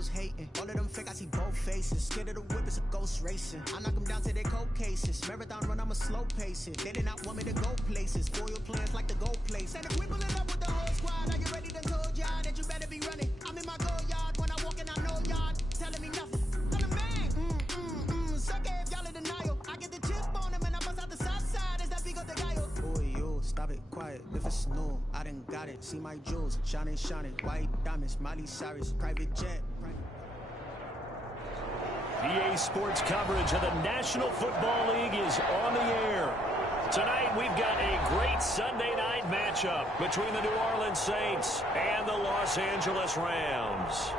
hoes hating. All of them fake, I see both faces. Scared of the whip, it's a ghost racing. I knock them down to their cold cases. Marathon run, I'm a slow pace it. They did not want me to go places. Foil plans like the go place. And if we pulling up with the whole squad, are you ready to told y'all that you better be running? I'm in my go yard. When I walk in, I know y'all telling me nothing. I'm the man. Suck it if y'all in denial. I get the chip on him and I bust out the south side. Is that Pico de Gallo? Oh, yo, stop it, quiet. If it's new, I done got it. See my jewels, shining, shining. White diamonds, Miley Cyrus, private jet. EA Sports coverage of the National Football League is on the air. Tonight we've got a great Sunday night matchup between the New Orleans Saints and the Los Angeles Rams.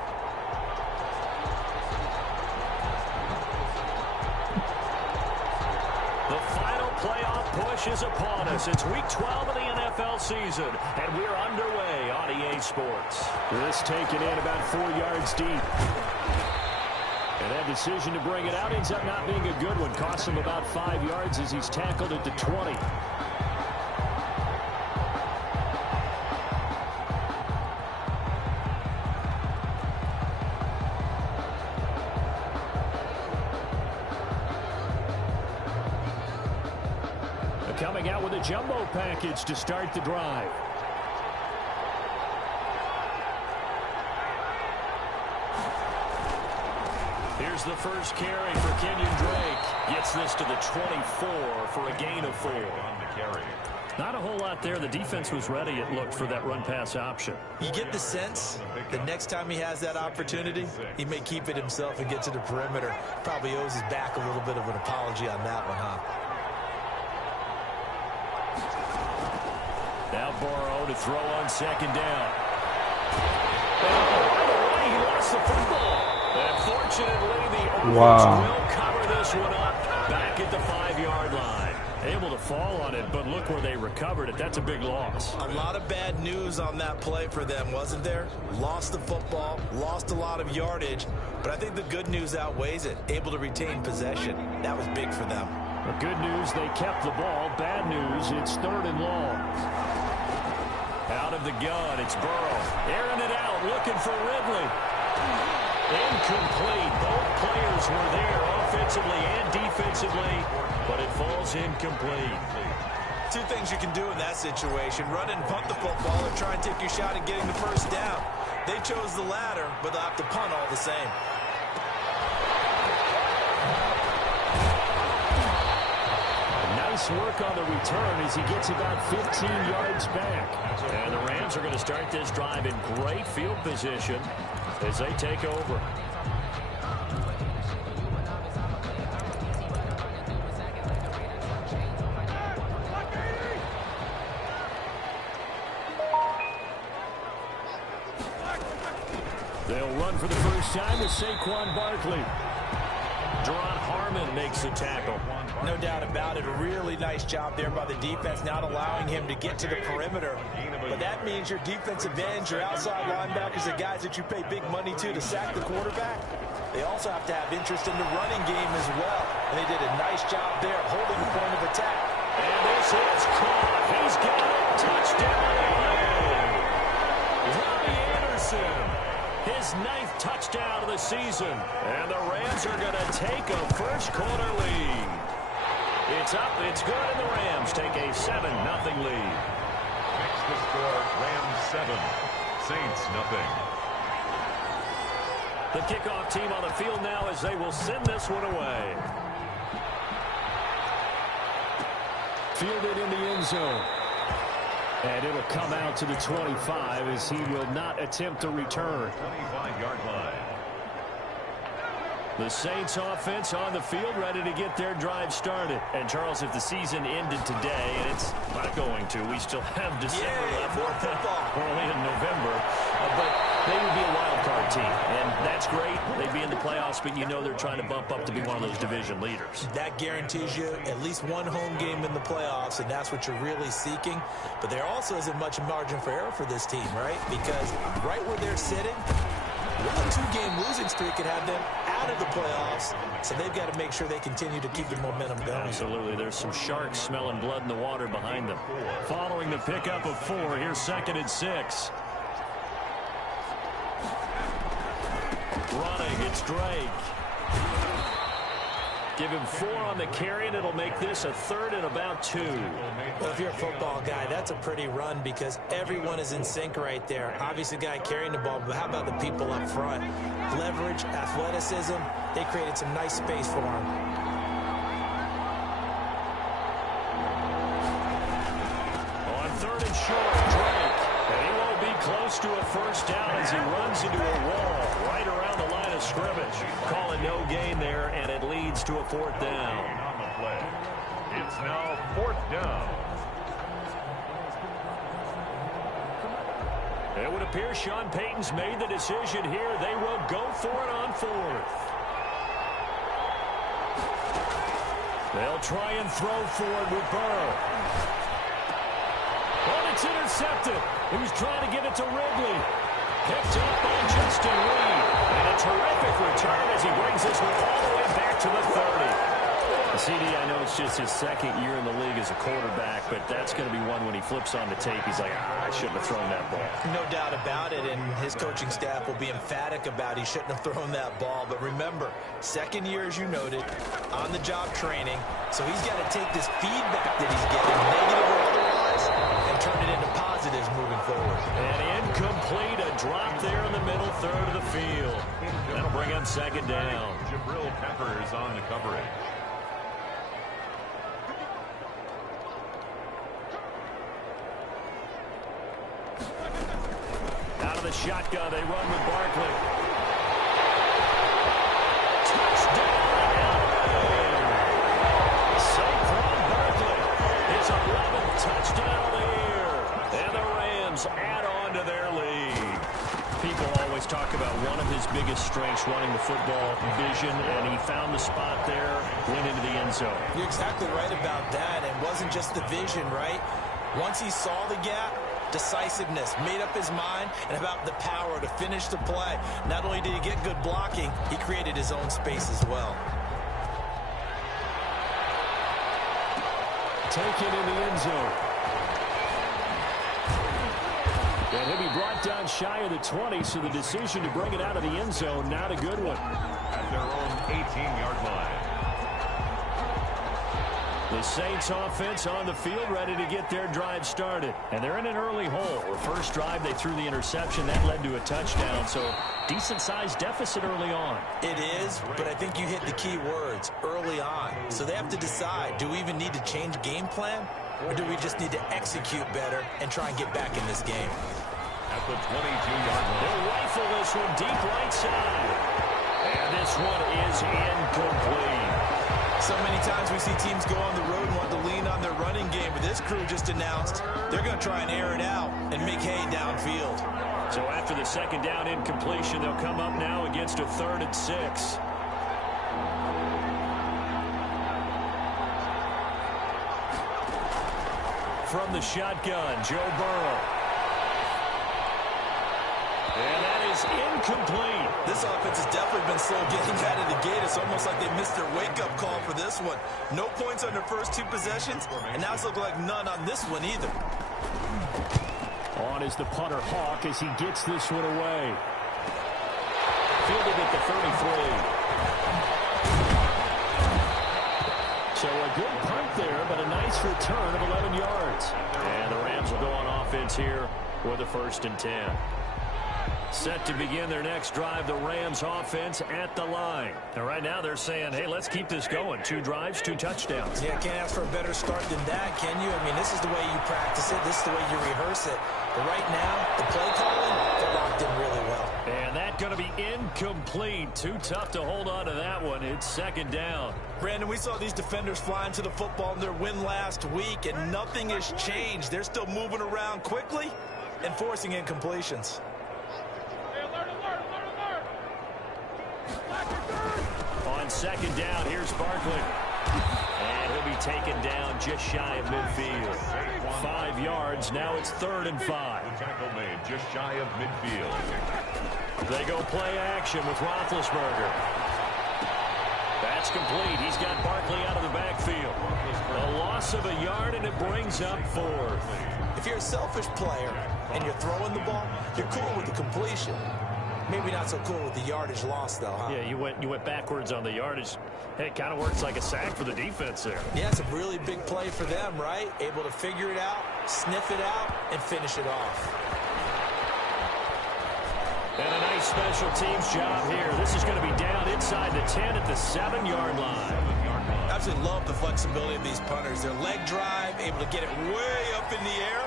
The final playoff push is upon us. It's week 12 of the NFL season, and we're underway on EA Sports. This taken in about 4 yards deep. And that decision to bring it out ends up not being a good one. Costs him about 5 yards as he's tackled at the 20. Coming out with a jumbo package to start the drive. Here's the first carry for Kenyon Drake. Gets this to the 24 for a gain of 4. Not a whole lot there. The defense was ready, it looked, for that run-pass option. You get the sense the next time he has that opportunity, he may keep it himself and get to the perimeter. Probably owes his back a little bit of an apology on that one, huh? Now Burrow to throw on second down. Oh, he lost the football. Unfortunately, the offense will cover this one up back at the 5-yard line. Able to fall on it, but look where they recovered it. That's a big loss. A lot of bad news on that play for them, wasn't there? Lost the football, lost a lot of yardage, but I think the good news outweighs it. Able to retain possession. That was big for them. The good news, they kept the ball. Bad news, it's 3rd and long. Out of the gun, it's Burrow. Airing it out, looking for Ridley. Incomplete. Both players were there offensively and defensively, but it falls incomplete. Two things you can do in that situation: run and punt the football, or try and take your shot at getting the first down. They chose the latter, but they'll have to punt all the same. Nice work on the return as he gets about 15 yards back. And the Rams are going to start this drive in great field position as they take over. They'll run for the first time with Saquon Barkley. Jerron Harmon makes the tackle. No doubt about it. A really nice job there by the defense, not allowing him to get to the perimeter. But that means your defensive ends, your outside linebackers, the guys that you pay big money to sack the quarterback, they also have to have interest in the running game as well. And they did a nice job there holding the point of attack. And this is caught. He's got it. Touchdown. Robbie Anderson. His 9th touchdown of the season. And the Rams are going to take a first-quarter lead. It's up, it's good, and the Rams take a 7-0 lead. Makes the score Rams 7, Saints 0. The kickoff team on the field now as they will send this one away. Fielded in the end zone. And it'll come out to the 25 as he will not attempt a return. 25-yard line. The Saints offense on the field, ready to get their drive started. And, Charles, if the season ended today, and it's not going to, we still have December left. Early in November. But they would be a wild card team. And that's great. They'd be in the playoffs, but you know they're trying to bump up to be one of those division leaders. That guarantees you at least one home game in the playoffs, and that's what you're really seeking. But there also isn't much margin for error for this team, right? Because right where they're sitting, a 2-game losing streak could have them out of the playoffs, so they've got to make sure they continue to keep the momentum going. Absolutely. There's some sharks smelling blood in the water behind them. Following the pickup of 4, here's 2nd and 6. Running, it's Drake. Give him 4 on the carry, and it'll make this a 3rd and about 2. Well, if you're a football guy, that's a pretty run because everyone is in sync right there. Obviously, the guy carrying the ball, but how about the people up front? Leverage, athleticism, they created some nice space for him. On 3rd and short, Drake. And he won't be close to a first down as he runs into a wall right around the line of scrimmage. Calling no gain there, and it leads to a 4th down. On the play. It's now 4th down. It would appear Sean Payton's made the decision here. They will go for it on 4th. They'll try and throw forward with Burrow. But it's intercepted. He was trying to get it to Ridley. Picked up by Justin Reed. And a terrific return as he brings this one all the way back to the 30. CD, I know it's just his 2nd year in the league as a quarterback, but that's going to be one when he flips on the tape. He's like, I shouldn't have thrown that ball. No doubt about it, and his coaching staff will be emphatic about he shouldn't have thrown that ball. But remember, 2nd year, as you noted, on-the-job training, so he's got to take this feedback that he's getting, negative or otherwise, and turn it into positives moving forward. And incomplete, a drop there in the middle 3rd of the field. That'll bring up 2nd down. Jabril Peppers on the coverage. Out of the shotgun, they run with Barkley. Touchdown! Saquon Barkley, his 11th touchdown of the year. And the Rams add on to their lead. People always talk about one of his biggest strengths, running the football, vision, and he found the spot there, went into the end zone. You're exactly right about that. It wasn't just the vision, right? Once he saw the gap, decisiveness, made up his mind, and about the power to finish the play. Not only did he get good blocking, he created his own space as well. Taken in the end zone. And he'll be brought down shy of the 20, so the decision to bring it out of the end zone, not a good one. At their own 18-yard line. The Saints offense on the field, ready to get their drive started. And they're in an early hole. The first drive, they threw the interception. That led to a touchdown, so decent-sized deficit early on. It is, but I think you hit the key words, early on. So they have to decide, do we even need to change game plan? Or do we just need to execute better and try and get back in this game? At the 22-yard line. They'll rifle this one deep right side. And this one is incomplete. So many times we see teams go on the road and want to lean on their running game, but this crew just announced they're going to try and air it out and make hay downfield. So after the 2nd down incompletion, they'll come up now against a 3rd and 6. From the shotgun, Joe Burrow. And that is incomplete. This offense has definitely been slow getting out of the gate. It's almost like they missed their wake-up call for this one. No points on their first 2 possessions, and now it's looking like none on this one either. On is the punter Hawk as he gets this one away. Fielded at the 33. So a good punt there, but a nice return of 11 yards. And the Rams will go on offense here with a 1st and 10. Set to begin their next drive, the Rams offense at the line. And right now they're saying, hey, let's keep this going. 2 drives, 2 touchdowns. Yeah, can't ask for a better start than that, can you? I mean, this is the way you practice it. This is the way you rehearse it. But right now, the play calling, they're locked in really well. And that's going to be incomplete. Too tough to hold on to that one. It's 2nd down. Brandon, we saw these defenders flying to the football in their win last week, and nothing has changed. They're still moving around quickly and forcing incompletions. On 2nd down, here's Barkley. And he'll be taken down just shy of midfield. 5 yards, now it's 3rd and 5. The tackle made just shy of midfield. They go play action with Roethlisberger. That's complete. He's got Barkley out of the backfield. A loss of a yard, and it brings up 4th. If you're a selfish player and you're throwing the ball, you're cool with the completion. Maybe not so cool with the yardage loss, though, huh? Yeah, you went backwards on the yardage. Hey, it kind of works like a sack for the defense there. Yeah, it's a really big play for them, right? Able to figure it out, sniff it out, and finish it off. And a nice special teams job here. This is going to be down inside the 10 at the 7-yard line. I absolutely love the flexibility of these punters. Their leg drive, able to get it way up in the air,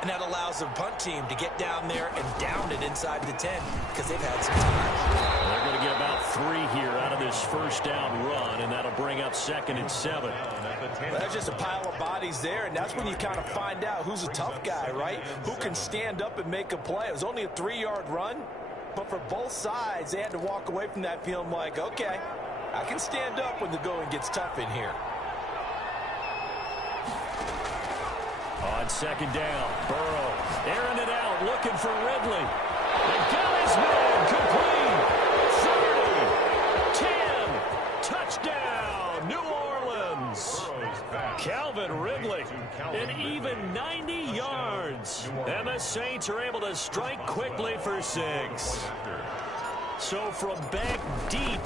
and that allows their punt team to get down there and down it inside the 10 because they've had some time. They're going to get about 3 here out of this first down run, and that'll bring up 2nd and 7. Well, there's just a pile of bodies there, and that's when you kind of find out who's a tough guy, right? Who can stand up and make a play. It was only a 3-yard run, but for both sides, they had to walk away from that feeling like, okay, I can stand up when the going gets tough in here. On 2nd down, Burrow airing it out, looking for Ridley. And got his man complete. 30, 10, touchdown, New Orleans. Calvin Ridley, an even 90 yards. And the Saints are able to strike quickly for 6. So from back deep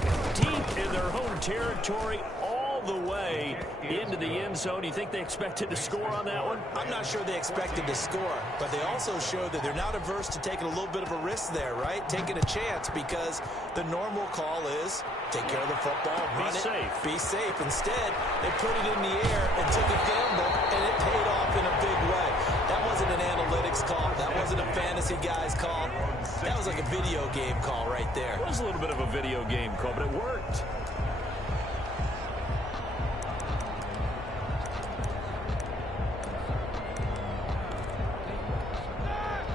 in their home territory, all the way into the end zone. You think they expected to score on that one? I'm not sure they expected to score, but they also showed that they're not averse to taking a little bit of a risk there, right? Taking a chance, because the normal call is take care of the football, run it, be safe. Instead, they put it in the air and took a gamble, and it paid off in a big way. That wasn't an analytics call. That wasn't a fantasy guy's call. That was like a video game call right there. It was a little bit of a video game call, but it worked.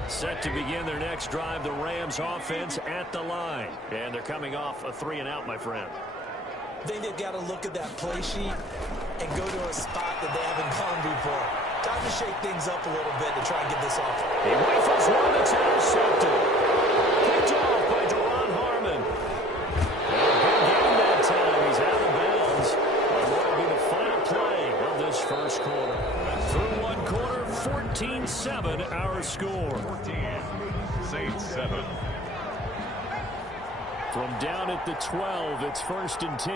Set to begin their next drive, the Rams offense at the line. And they're coming off a 3-and-out, my friend. I think they've got to look at that play sheet and go to a spot that they haven't gone before. Time to shake things up a little bit to try and get this off. He waits one that's intercepted. Picked off by Deron Harmon. Good game that time. He's out of bounds. And that'll be the final play of this first quarter. Through one quarter, 14-7 our score. 14, Saints 7. From down at the 12, it's 1st and 10.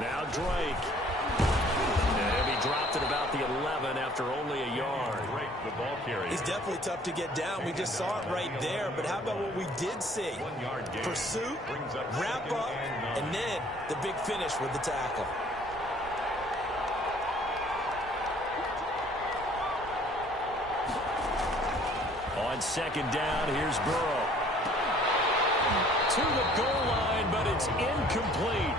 Now Drake. And he dropped at about the 11 after only a yard. Drake, the ball carrier. He's definitely tough to get down. We just saw it right there. But how about what we did see? 1 yard gain. Pursuit, wrap up, and then the big finish with the tackle. On 2nd down, here's Burrow. To the goal line, but it's incomplete.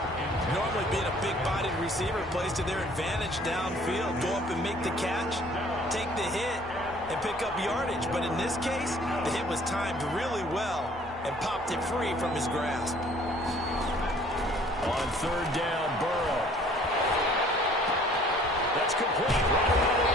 Normally being a big-bodied receiver plays to their advantage downfield. Go up and make the catch, take the hit, and pick up yardage. But in this case, the hit was timed really well and popped it free from his grasp. On 3rd down, Burrow. That's complete right away.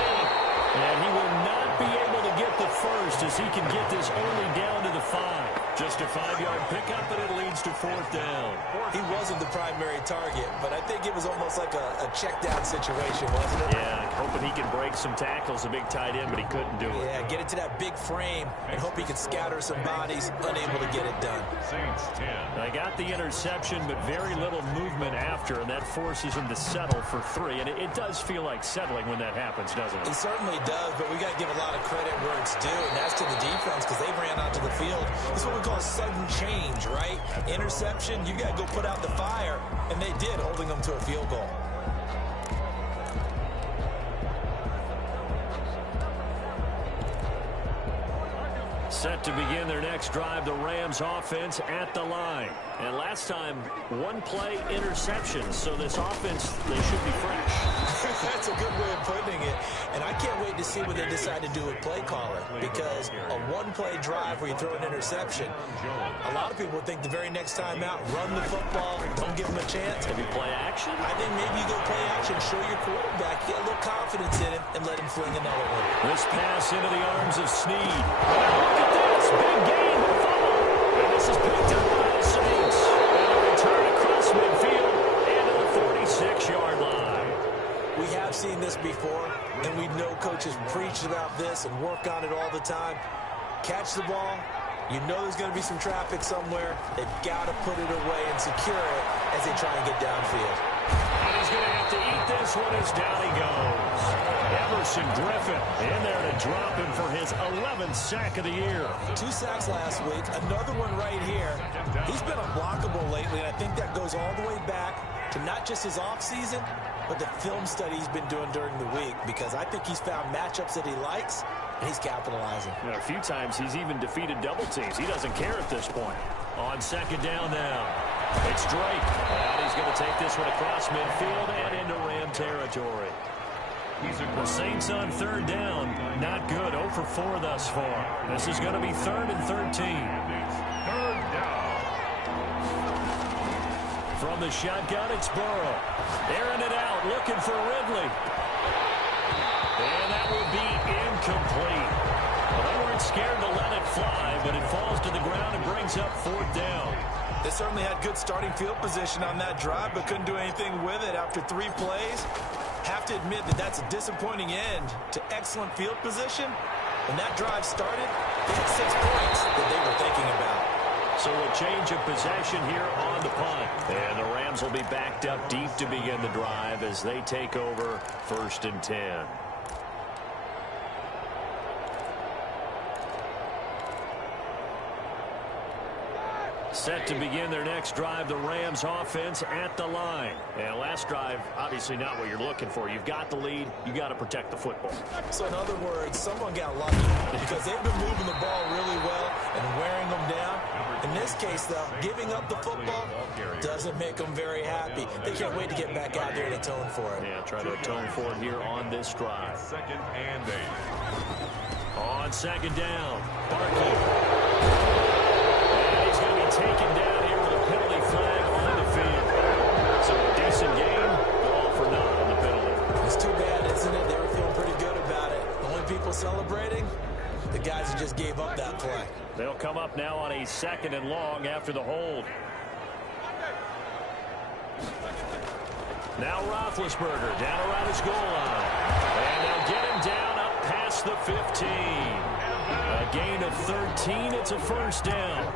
And he will not be able to get the first as he can get this only down to the 5. Just a 5-yard pickup, and it leads to 4th down. He wasn't the primary target, but I think it was almost like a check-down situation, wasn't it? Yeah, hoping he can break some tackles, a big tight end, but he couldn't do it. Yeah, get it to that big frame and hope he can scatter some bodies, unable to get it done. Saints 10. I got the interception, but very little movement after, and that forces him to settle for 3. And it does feel like settling when that happens, doesn't it? It certainly does, but we got to give a lot of credit where it's due, and that's to the defense because they ran onto the field. This is what we call sudden change, right? Interception, you got to go put out the fire, and they did, holding them to a field goal. Set to begin their next drive, the Rams offense at the line. And last time, 1-play interception. So this offense, they should be fresh. That's a good way of putting it. And I can't wait to see what they decide to do with play calling. Because a 1-play drive where you throw an interception, a lot of people think the very next time out, run the football, don't give them a chance. Maybe play action? I think maybe you go play action, show your quarterback, get a little confidence in him, and let him fling another one. This pass into the arms of Snead. Look at this. Big game. Fumble. And this is picked up by the Saints. And a return across midfield into the 46-yard line. We have seen this before, and we know coaches preach about this and work on it all the time. Catch the ball, You know there's going to be some traffic somewhere. They've got to put it away and secure it as they try and get downfield. And he's going to have to eat this one as down he goes. Everson Griffin in there to drop him for his 11th sack of the year. 2 sacks last week, another one right here. He's been unblockable lately, and I think that goes all the way back to not just his offseason, but the film study he's been doing during the week, because I think he's found matchups that he likes, and he's capitalizing. You know, a few times he's even defeated double teams. He doesn't care at this point. On second down now, it's Drake. And he's going to take this one across midfield and into Ram territory. The Saints on third down. Not good. 0 for 4 thus far. This is going to be 3rd and 13. Third down. From the shotgun, it's Burrow. Airing it out, looking for Ridley. And that will be incomplete. Well, they weren't scared to let it fly, but it falls to the ground and brings up 4th down. They certainly had good starting field position on that drive, but couldn't do anything with it after 3 plays. Have to admit that that's a disappointing end to excellent field position. When that drive started, they had 6 points that they were thinking about. So a change of possession here on the punt. And the Rams will be backed up deep to begin the drive as they take over 1st and 10. Set to begin their next drive, the Rams offense at the line. And last drive, obviously not what you're looking for. You've got the lead. You got to protect the football. So in other words, someone got lucky because they've been moving the ball really well and wearing them down. In this case, though, giving up the football doesn't make them very happy. They can't wait to get back out there and atone for it. Yeah, try to atone for it here on this drive. 2nd and 8. On second down, Barkley. He's going to be taken down here with a penalty flag on the field. So a decent game, but all for naught on the penalty. It's too bad, isn't it? They were feeling pretty good about it. The only people celebrating, the guys who just gave up that play. They'll come up now on a 2nd and long after the hold. Now Roethlisberger down around his goal line. And they'll get him down up past the 15. A gain of 13. It's a 1st down.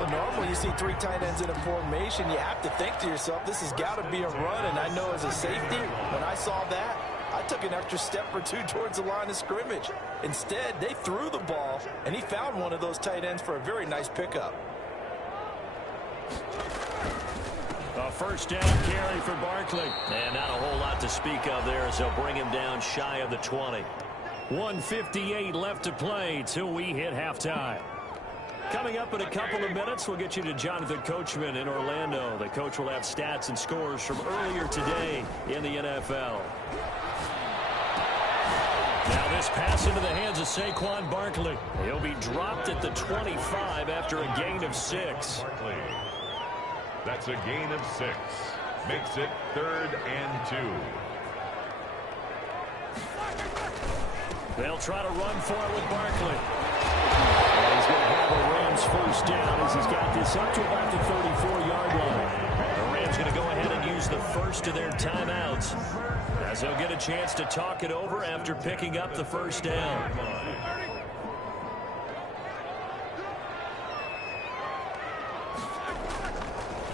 But normally you see 3 tight ends in a formation, you have to think to yourself, this has got to be a run. And I know as a safety, when I saw that, I took an extra step or 2 towards the line of scrimmage. Instead, they threw the ball, and he found one of those tight ends for a very nice pickup. A 1st down carry for Barkley. And not a whole lot to speak of there as they'll bring him down shy of the 20. 1:58 left to play till we hit halftime. Coming up in a couple of minutes, we'll get you to Jonathan Coachman in Orlando. The coach will have stats and scores from earlier today in the NFL. Now this pass into the hands of Saquon Barkley. He'll be dropped at the 25 after a gain of 6. Barkley. That's a gain of 6. Makes it 3rd and 2. They'll try to run for it with Barkley. And he's going to have a Rams 1st down as he's got this up to about the 34-yard line. The Rams going to go ahead and use the first of their timeouts as they'll get a chance to talk it over after picking up the 1st down.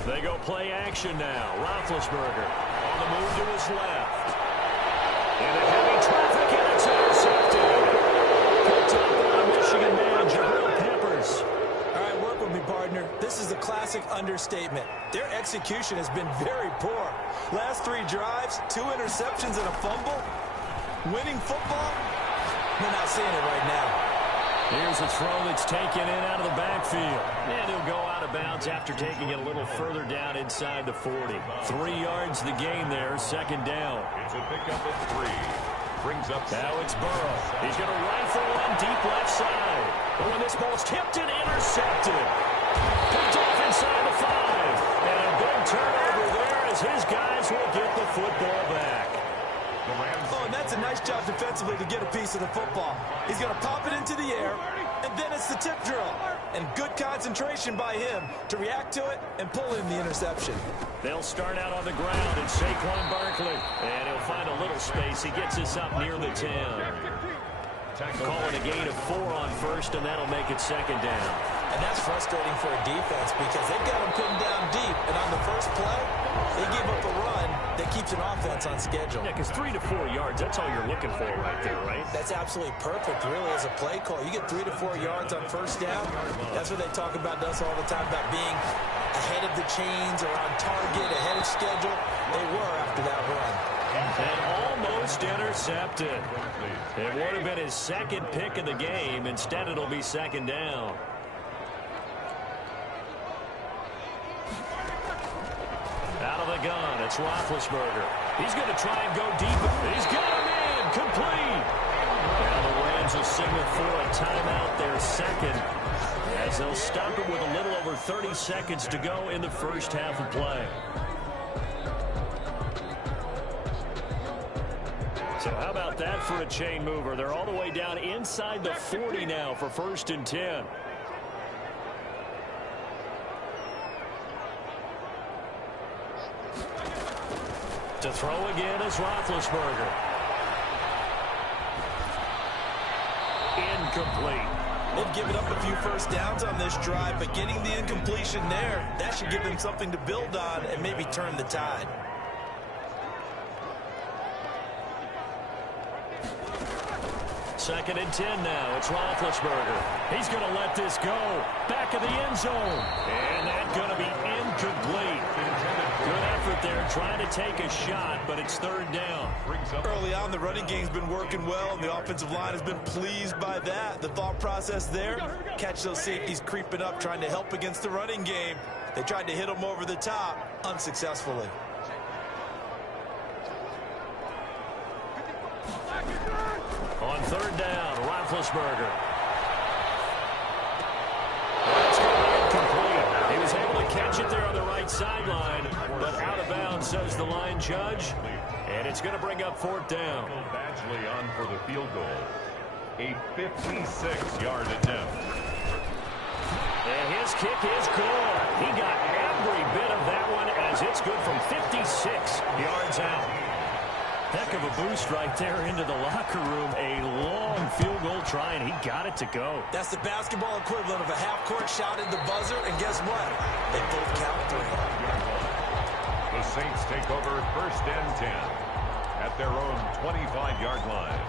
They go play action now. Roethlisberger on the move to his left. In a heavy traffic, and it's intercepted. Picked up by a Michigan man, Jabril Peppers. All right, work with me, partner. This is a classic understatement. Their execution has been very poor. Last 3 drives, 2 interceptions and a fumble. Winning football? We're not seeing it right now. Here's a throw that's taken in out of the backfield. And he'll go out of bounds after taking it a little further down inside the 40. 3 yards the gain there, 2nd down. It's a pickup of 3. Brings up. Now it's Burrow. He's going to rifle one deep left side. But when this ball's tipped and intercepted. Picked off inside the 5. And a big turnover there as his guys will get the football back. Oh, and that's a nice job defensively to get a piece of the football. He's going to pop it into the air, and then it's the tip drill. And good concentration by him to react to it and pull in the interception. They'll start out on the ground, and Saquon Barkley. And he'll find a little space. He gets us up near the 10. Calling a gain of 4 on 1st, and that'll make it 2nd down. And that's frustrating for a defense because they've got them pinned down deep. And on the first play, they give up a run that keeps an offense on schedule. Yeah, because 3 to 4 yards, that's all you're looking for right there, right? That's absolutely perfect, really, as a play call. You get 3 to 4 yards on first down. That's what they talk about us all the time, about being ahead of the chains or on target, ahead of schedule. They were after that run. And almost intercepted. It would have been his second pick of the game. Instead, it'll be second down. Out of the gun, it's Roethlisberger. He's going to try and go deep. He's got him in. Complete. Now the Rams will signal for a timeout, their second, as they'll stop it with a little over 30 seconds to go in the first half of play. So how about that for a chain mover? They're all the way down inside the 40 now for 1st and 10. To throw again is Roethlisberger. Incomplete. They've given up a few first downs on this drive, but getting the incompletion there, that should give them something to build on and maybe turn the tide. Second and 10 now. It's Roethlisberger. He's going to let this go. Back of the end zone. And that's going to be incomplete. Good effort there trying to take a shot, but it's 3rd down. Early on, the running game's been working well, and the offensive line has been pleased by that. The thought process there, catch those safeties creeping up, trying to help against the running game. They tried to hit them over the top, unsuccessfully. On 3rd down, Roethlisberger. That's going to be incomplete. He was able to catch it there on the right sideline, but out of bounds, says the line judge. And it's going to bring up 4th down. Badgley on for the field goal. A 56-yard attempt. And his kick is good. He got every bit of that one as it's good from 56 yards out. Heck of a boost right there into the locker room. A long field goal try, and he got it to go. That's the basketball equivalent of a half-court shot at the buzzer, and guess what? They both count 3. The Saints take over 1st and 10 at their own 25-yard line.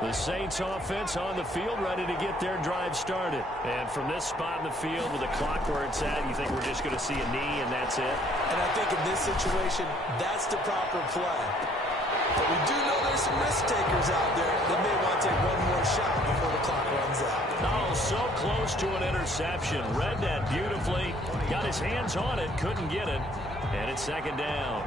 The Saints offense on the field, ready to get their drive started. And from this spot in the field with the clock where it's at, you think we're just going to see a knee and that's it? And I think in this situation, that's the proper play. But we do know there's some risk takers out there that may want to take one more shot before the clock runs out. Oh, so close to an interception. Read that beautifully. Got his hands on it, couldn't get it. And it's 2nd down.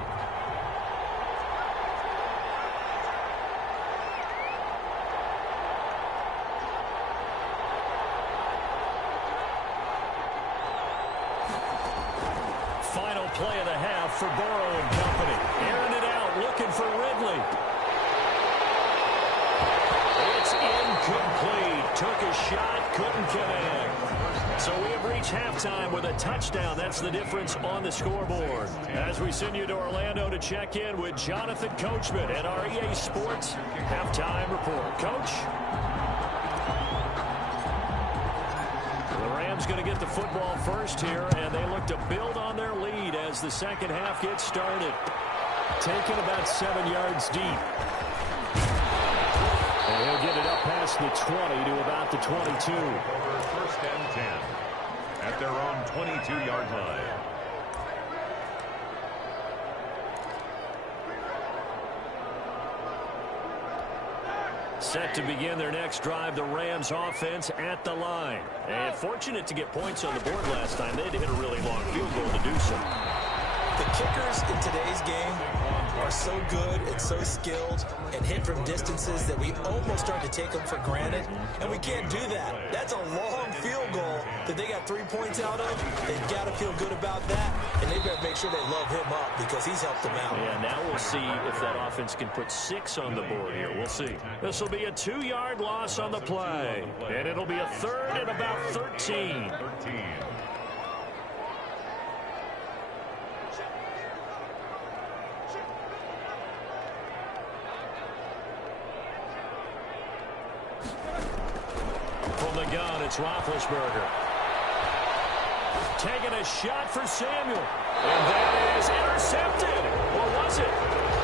Final play of the half for Burrow and company. Airing it out, looking for Ridley. It's incomplete. Took a shot, couldn't connect. So we have reached halftime with a touchdown. That's the difference on the scoreboard. As we send you to Orlando to check in with Jonathan Coachman at our EA Sports Halftime Report. Coach? Going to get the football first here, and they look to build on their lead as the second half gets started. Taken about 7 yards deep. And he'll get it up past the 20 to about the 22. Over 1st and 10 at their own 22-yard line. Set to begin their next drive, the Rams offense at the line. And fortunate to get points on the board last time. They had to hit a really long field goal to do so. The kickers in today's game are so good and so skilled and hit from distances that we almost start to take them for granted, and we can't do that. That's a long field goal that they got 3 points out of. They've got to feel good about that, and they better make sure they love him up because he's helped them out. Yeah, now we'll see if that offense can put 6 on the board here. We'll see. This will be a 2-yard loss on the play, and it'll be a 3rd and about 13. gun, it's Roethlisberger. Taking a shot for Samuel. And that is intercepted. Or was it?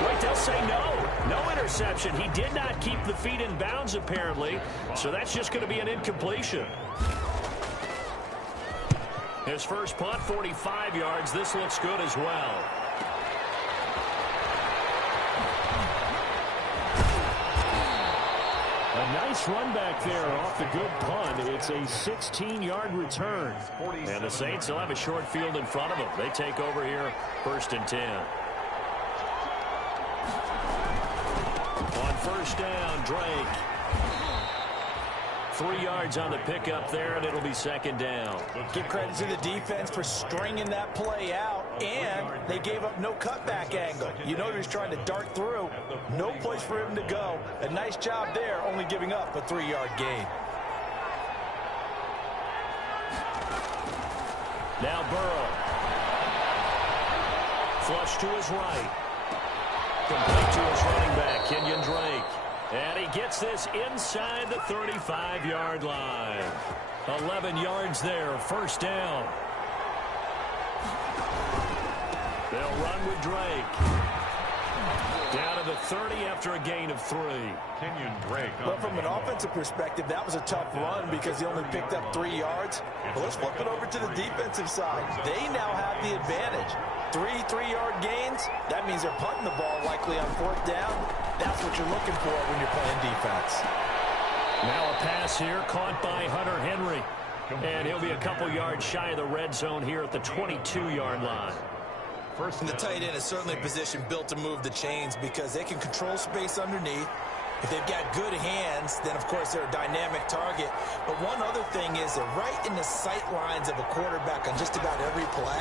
Wait, they'll say no. No interception. He did not keep the feet in bounds, apparently. So that's just going to be an incompletion. His first punt, 45 yards. This looks good as well. A nice run back there off the good punt. It's a 16-yard return. And the Saints will have a short field in front of them. They take over here, 1st and 10. On first down, Drake. 3 yards on the pickup there, and it'll be 2nd down. Give credit to the defense for stringing that play out, and they gave up no cutback angle. You know he was trying to dart through. No place for him to go. A nice job there, only giving up a 3-yard gain. Now Burrow. Flush to his right. Complete to his running back, Kenyon Drake. And he gets this inside the 35-yard line. 11 yards there, 1st down. They'll run with Drake. Down to the 30 after a gain of 3. Kenyon Drake. But from an offensive perspective, that was a tough run because he only picked up 3 yards. But let's flip it over to the defensive side. They now have the advantage. 3-3-yard gains, that means they're punting the ball likely on 4th down. That's what you're looking for when you're playing defense. Now a pass here caught by Hunter Henry. And he'll be a couple yards shy of the red zone here at the 22-yard line. And the tight end is certainly a position built to move the chains because they can control space underneath. If they've got good hands, then, of course, they're a dynamic target. But one other thing is they're right in the sight lines of a quarterback on just about every play.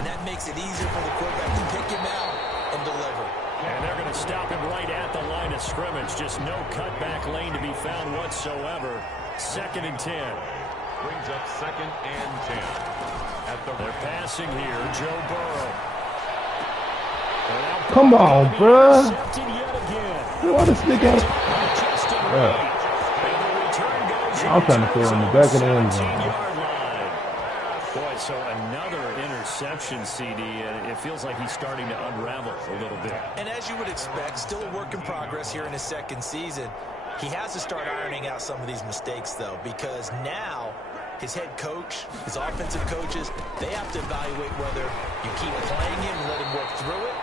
And that makes it easier for the quarterback to pick him out and deliver. And they're going to stop him right at the line of scrimmage. Just no cutback lane to be found whatsoever. 2nd and 10. Brings up 2nd and 10. They're passing here. Joe Burrow. Come on, bruh. What this nigga? I'm trying to throw in the back of the end zone. Boy, so another interception, CD, and it feels like he's starting to unravel a little bit. And as you would expect, still a work in progress here in his 2nd season. He has to start ironing out some of these mistakes, though, because now his head coach, his offensive coaches, they have to evaluate whether you keep playing him and let him work through it,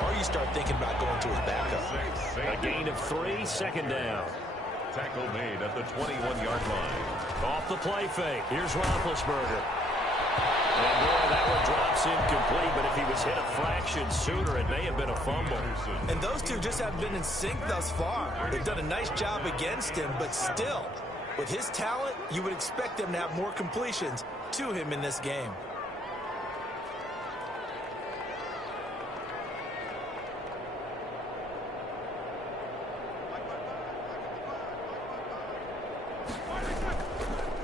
or you start thinking about going to his backup. A gain of 3, 2nd down. Tackle made at the 21-yard line. Off the play fake. Here's Roethlisberger. And boy, that one drops incomplete, but if he was hit a fraction sooner, it may have been a fumble. And those two just haven't been in sync thus far. They've done a nice job against him, but still, with his talent, you would expect them to have more completions to him in this game.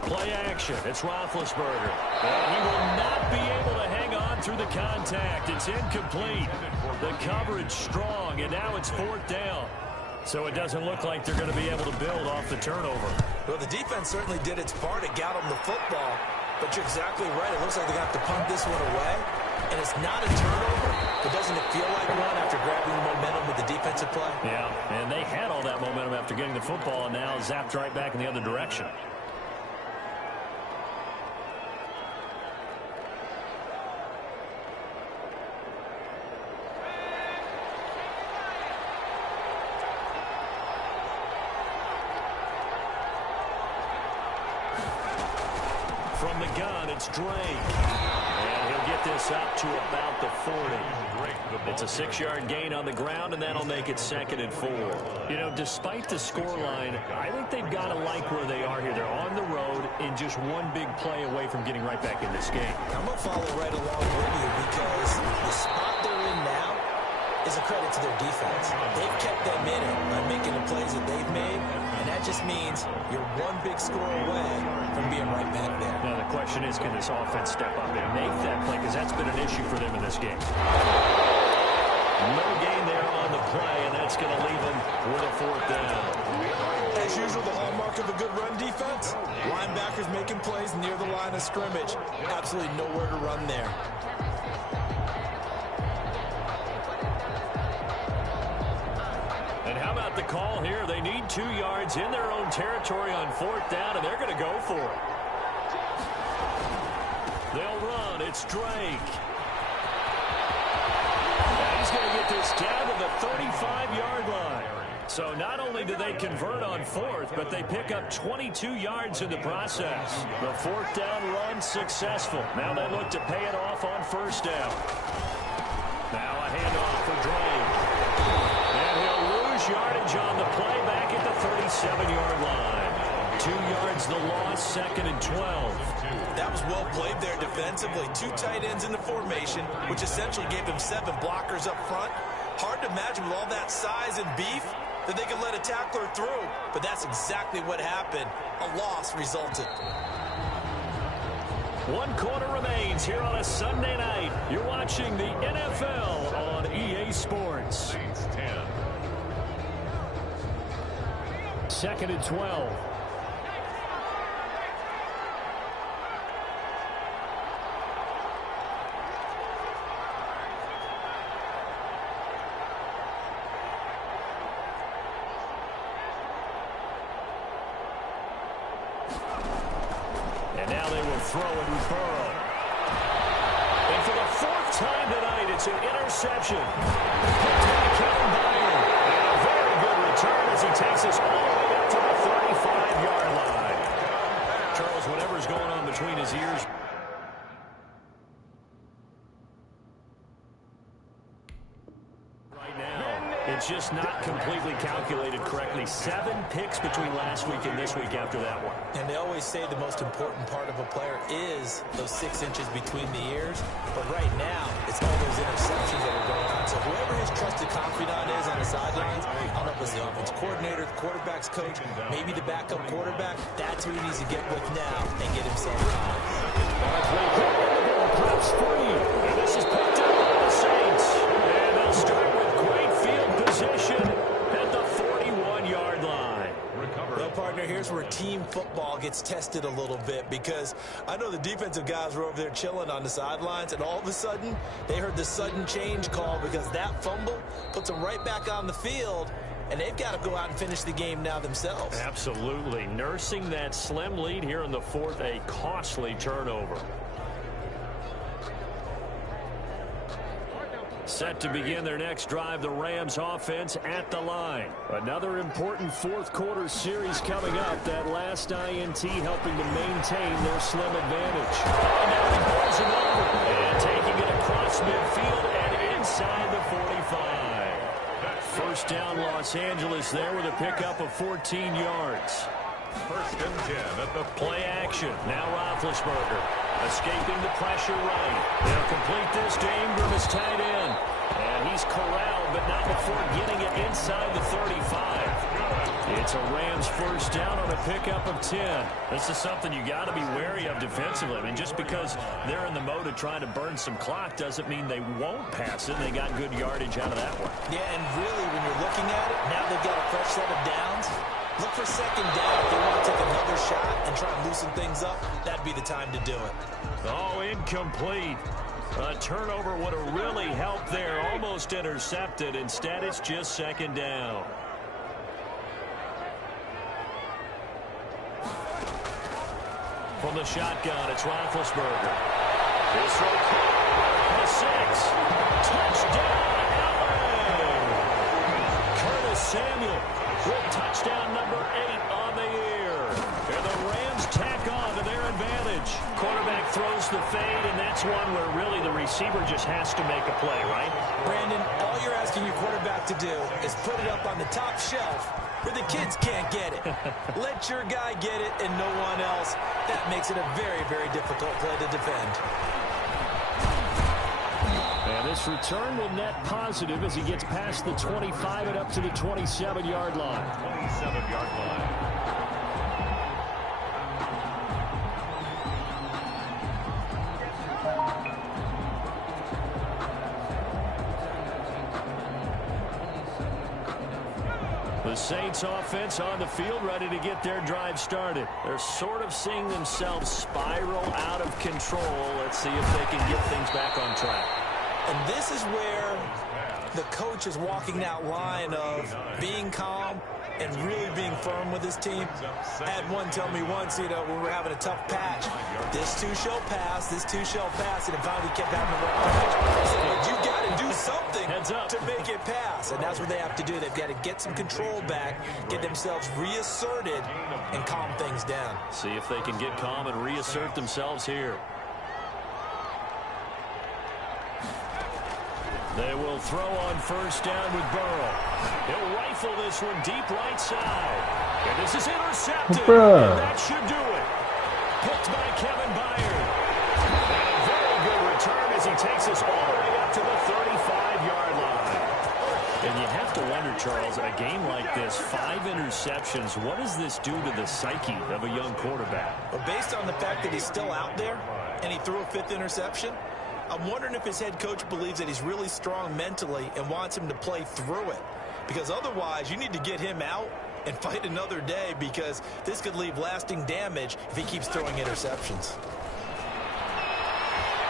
Play action. It's Roethlisberger. And he will not be able to hang on through the contact. It's incomplete. The coverage strong, and now it's 4th down. So it doesn't look like they're going to be able to build off the turnover. Well, the defense certainly did its part to get them the football, but you're exactly right. It looks like they're going to have to punt this one away, and it's not a turnover, but doesn't it feel like one after grabbing the momentum with the defensive play? Yeah, and they had all that momentum after getting the football, and now zapped right back in the other direction. From the gun, it's Drake. And he'll get this up to about the 40. It's a 6-yard gain on the ground, and that'll make it 2nd and 4. You know, despite the scoreline, I think they've got to like where they are here. They're on the road and just one big play away from getting right back in this game. I'm going to follow right along with you because the spot they're in now is a credit to their defense. They've kept them in it by making the plays that they've made, and that just means you're one big score away from being right back there. Now, the question is, can this offense step up and make that play? Because that's been an issue for them in this game. No gain there on the play, and that's going to leave him with a 4th down. As usual, the hallmark of a good run defense, linebackers making plays near the line of scrimmage. Absolutely nowhere to run there. And how about the call here? They need 2 yards in their own territory on 4th down, and they're going to go for it. They'll run. It's Drake. And he's going to get this down to the 35-yard line. So not only do they convert on 4th, but they pick up 22 yards in the process. The 4th down run successful. Now they look to pay it off on 1st down. Now a handoff for Drake. And he'll lose yardage on the play back at the 37-yard line. 2 yards the loss, 2nd and 12. That was well played there defensively. 2 tight ends in the formation, which essentially gave him 7 blockers up front. Hard to imagine with all that size and beef that they could let a tackler through, but that's exactly what happened. A loss resulted. 1 quarter remains here on a Sunday night. You're watching the NFL on EA Sports. Saints 10. 2nd and 12. And now they will throw it with Burrow. And for the 4th time tonight, it's an interception. Picked by Kevin Byard. And a very good return as he takes us all the way up to the 35-yard line. Charles, whatever's going on between his ears. Right now, it's just not completely calculated correctly. 7 picks between last week and this week after that one. And they always say the most important part of a player is those 6 inches between the ears. But right now, it's all those interceptions that are going on. So whoever his trusted confidant is on the sidelines, I don't know if it's the offense coordinator, the quarterback's coach, maybe the backup quarterback, that's who he needs to get with now and get himself time. Pops free. And this is picked up by the Saints. And they'll start with great field position at the 41-yard line. Well, partner, here's where team football gets tested a little bit, because I know the defensive guys were over there chilling on the sidelines, and all of a sudden they heard the sudden change call because that fumble puts them right back on the field, and they've got to go out and finish the game now themselves. Absolutely. Nursing that slim lead here in the 4th, a costly turnover. Set to begin their next drive, the Rams offense at the line. Another important 4th quarter series coming up. That last INT helping to maintain their slim advantage. And now he pulls it over. And taking it across midfield and inside the 45. 1st down Los Angeles there with a pickup of 14 yards. 1st and 10 at the play action. Now Roethlisberger escaping the pressure right. They'll complete this to Ingram as tight end. And he's corralled, but not before getting it inside the 35. It's a Rams 1st down on a pickup of 10. This is something you got to be wary of defensively. I mean, just because they're in the mode of trying to burn some clock doesn't mean they won't pass it. They got good yardage out of that one. Yeah, and really, when you're looking at it, now they've got a fresh set of downs. Look for 2nd down. If they want to take another shot and try and loosen things up, that'd be the time to do it. Oh, incomplete. A turnover would have really helped there. Almost intercepted. Instead, it's just 2nd down. From the shotgun, it's Roethlisberger. This throw caught. The 6. Touchdown, LA. Curtis Samuel with touchdown number 8 on the year. And the Rams tack on to their advantage. Quarterback throws the fade, and that's one where really the receiver just has to make a play, right? Brandon, all you're asking your quarterback to do is put it up on the top shelf where the kids can't get it. Let your guy get it and no one else. That makes it a very, very difficult play to defend. And this return will net positive as he gets past the 25 and up to the 27-yard line. 27-yard line. Saints offense on the field, ready to get their drive started. They're sort of seeing themselves spiral out of control. Let's see if they can get things back on track. And this is where the coach is walking that line of being calm and really being firm with his team. I had one tell me once, when we were having a tough patch, this too shall pass, and it finally kept having a rough patch. But you got to do something to make it pass, and that's what they have to do. They've got to get some control back, get themselves reasserted, and calm things down. See if they can get calm and reassert themselves here. They will throw on first down with Burrow. He'll rifle this one deep right side. And this is intercepted. And that should do it. Picked by Kevin Byard. And a very good return as he takes us all the way up to the 35-yard line. And you have to wonder, Charles, in a game like this, 5 interceptions, what does this do to the psyche of a young quarterback? Well, based on the fact that he's still out there and he threw a 5th interception, I'm wondering if his head coach believes that he's really strong mentally and wants him to play through it. Because otherwise, you need to get him out and fight another day, because this could leave lasting damage if he keeps throwing interceptions.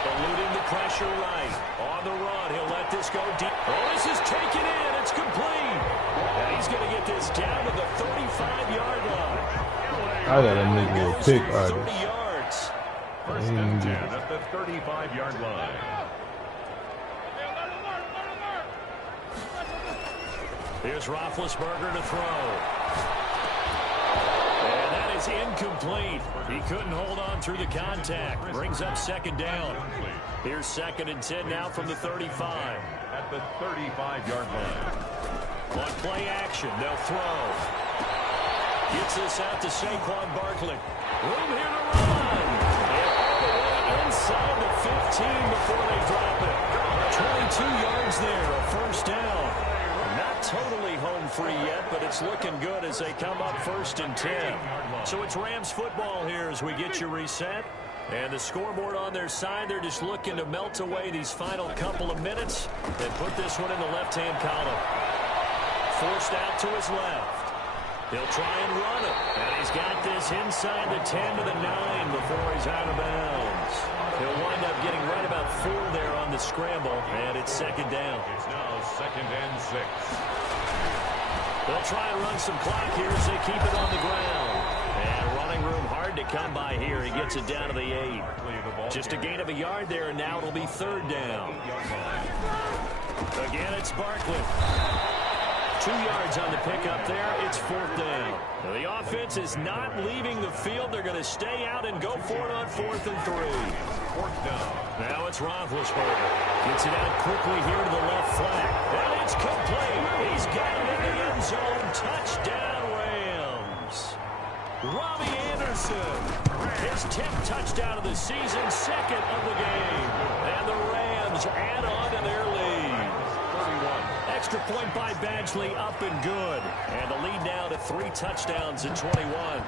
Eluding the pressure right. On the run, he'll let this go deep. Oh, this is taken in. It's complete. And he's going to get this down to the 35-yard line. I got a nigga a pick already. 30 yards. First and 10 at the 35-yard line. Here's Roethlisberger to throw. And that is incomplete. He couldn't hold on through the contact. Brings up second down. Here's 2nd and 10 now from the 35. At the 35-yard line. On play action, they'll throw. Gets this out to Saquon Barkley. Room here to run. And all the way inside the 15 before they drop it. 22 yards there, a first down. Not totally home free yet, but it's looking good as they come up 1st and 10. So it's Rams football here as we get you reset. And the scoreboard on their side, they're just looking to melt away these final couple of minutes and put this one in the left-hand column. Forced out to his left. He'll try and run it. And he's got this inside the 10 to the 9 before he's out of bounds. He'll wind up getting right about 4 there on the scramble, and it's 2nd down. It's now 2nd and 6. They'll try and run some clock here as they keep it on the ground. And running room hard to come by here. He gets it down to the 8. Just a gain of a yard there, and now it'll be 3rd down. Again, it's Barkley. 2 yards on the pickup there. It's 4th down. Now, the offense is not leaving the field. They're going to stay out and go for it on 4th and 3. 4th down. Now it's Roethlisberger. Gets it out quickly here to the left flank. And it's complete. He's got it in the end zone. Touchdown, Rams. Robbie Anderson. His 10th touchdown of the season, 2nd of the game. And the Rams add on to their lead. 31. Extra point by Badgley, up and good. And the lead now to 3 touchdowns in 21.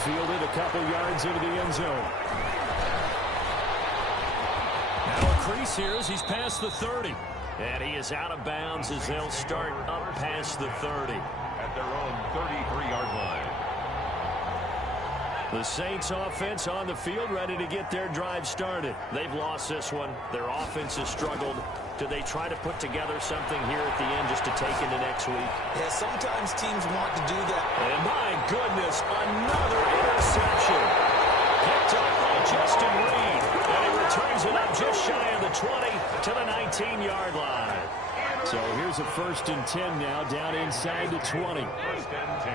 Fielded a couple yards into the end zone. Now a crease here as he's past the 30. And he is out of bounds as they'll start up past the 30. At their own 33-yard line. The Saints offense on the field, ready to get their drive started. They've lost this one. Their offense has struggled. Do they try to put together something here at the end just to take into next week? Yeah, sometimes teams want to do that. And my goodness, another interception. Picked up by Justin Reed. And he returns it up just shy of the 20 to the 19-yard line. So here's a 1st and 10 now, down inside the 20. 1st and 10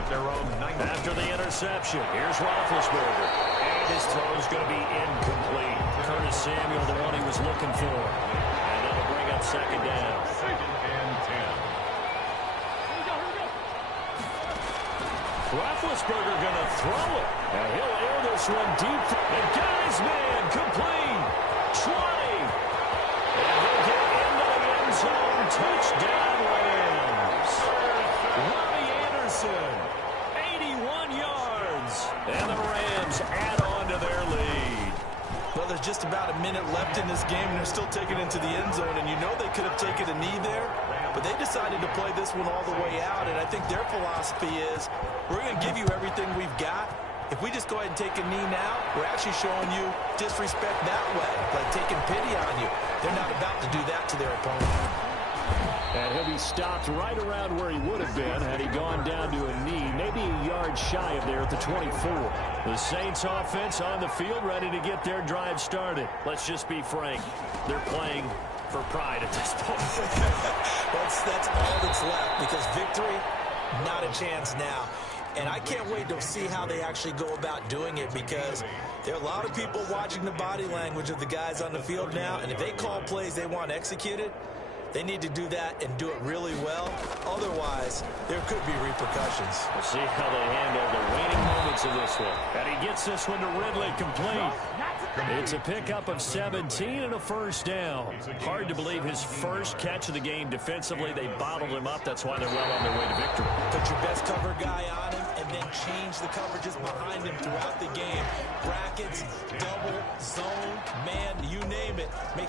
at their own 9. After the interception, here's Roethlisberger. And his throw is going to be incomplete. Curtis Samuel, the one he was looking for. And that'll bring up 2nd down. 2nd and 10. Roethlisberger going to throw it. And he'll air this one deep. And got his man complete. 20. And he'll get into the end zone. Touchdown, Rams. Robbie Anderson, 81 yards. And the Rams add on to their lead. Well, there's just about a minute left in this game, and they're still taking it into the end zone. And you know they could have taken a knee there, but they decided to play this one all the way out. And I think their philosophy is, we're going to give you everything we've got. If we just go ahead and take a knee now, we're actually showing you disrespect that way, like taking pity on you. They're not about to do that to their opponent. And he'll be stopped right around where he would have been had he gone down to a knee, maybe a yard shy of there at the 24. The Saints offense on the field, ready to get their drive started. Let's just be frank. They're playing for pride at this point. That's all that's left, because victory, not a chance now. And I can't wait to see how they actually go about doing it, because there are a lot of people watching the body language of the guys on the field now, and if they call plays they want executed, they need to do that and do it really well. Otherwise, there could be repercussions. We'll see how they handle the waning moments of this one. And he gets this one to Ridley, complete. It's a pickup of 17 and a first down. Hard to believe his first catch of the game defensively. They bottled him up. That's why they're well on their way to victory. Put your best cover guy on him and then change the coverages behind him throughout the game. Brackets, double, zone, man, you name it. Make sure